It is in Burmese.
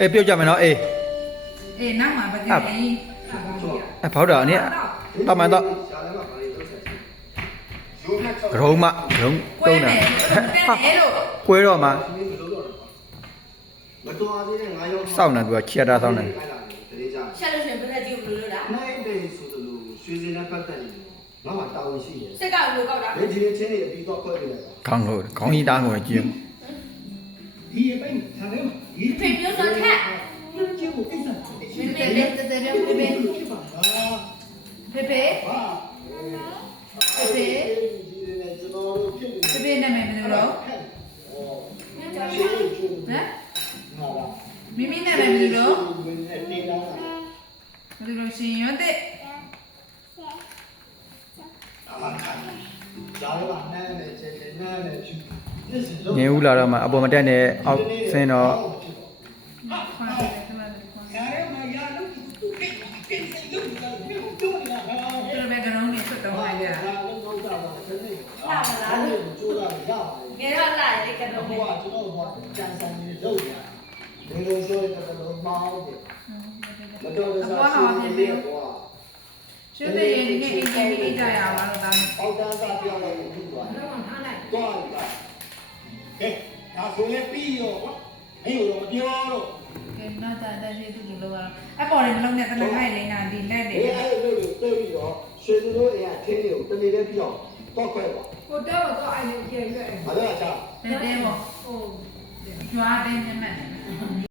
အေးပြုတ်ကြမယ်နော်အေး အေးနောက်မှာပကံအေး ဖောက်တာအနေတော့မှတော့ဂရုံးမဂရုံး ကွဲ တုံးတာ မယ်တဲ့လို့ ကွဲတော့မှ မတော်သေးတဲ့ငါရောက် စောင့်နေသူကချီတာစောင့်နေ ချက်လို့ရှင်ပြည့်ကြည့်ဘူးလို့လား နိုင်တယ်ဆိုလို့ရွှေစင်နဲ့ပတ်သက်နေငါမှတာဝန်ရှိတယ် စက်ကလို့ကောက်တာ ဒီဒီချင်းတွေအပြီးတော့ခွဲပြလိုက်တာ ခေါင်းလို့ခေါင်းကြီးသားကိုကြည့် ဒီအပိုင်းထားတယ်ဒီ ဖေပြောဆိုထက် ကျင်းကိုအိတ်ဆက် ဖေဖေလေးတည်းတည်းဖေဖေဖေဖေဖေဖေဖေနာမည်ဘယ်လိုလဲဟမ်မိမိနာမည်ဘယ်လိုလဲရှင်ရတဲ့ ငင်းဦးလာတော့မှအပေါ်မတက်နဲ့အောက်ဆင်းတော့ ခွာတယ်ခဏလေးခွာတယ်ဘယ်ကတော့နေဆွတ်တော့လိုက်ရ လာလားငယ်တော့လာတဲ့ကတော့ ဘွားကျွန်တော်ဘွားကြံစံနေလို့ရဘယ်လိုဆိုရတော့မောင်းတယ်မတော်တဲ့စားရှိနေတယ်ဘွား ရွှေတဲ့ရင်ဒီနေ့အိမ်ကြီးအိမ်ကြရအောင်လို့တောင်း ပေါက်တန်းစားပြောင်းလိုက်ပြီးသွားတယ် တော့ထားလိုက် သွားပြီကဲဒါဆိုရင်ပြီးရောမင်းတို့မပြောတော့ ကဲနောက်တာတက်ရှိသူလိုတော့အပေါ်လေးမလုံးနဲ့ကနခိုင်လေးနာဒီလက်တွေ ဒီအဲ့လိုလိုတွေ့ပြီးတော့ရွှေသူတို့အိမ်ကထင်းတွေကိုတနေ့တည်းပြောင်းတော့ခွဲပါ ကိုတော့တော့အဲ့လိုကျေရွက် ဘာလို့လဲချာ တဲတဲပေါ့ဟိုကျွားတဲ့ညမက် ဟ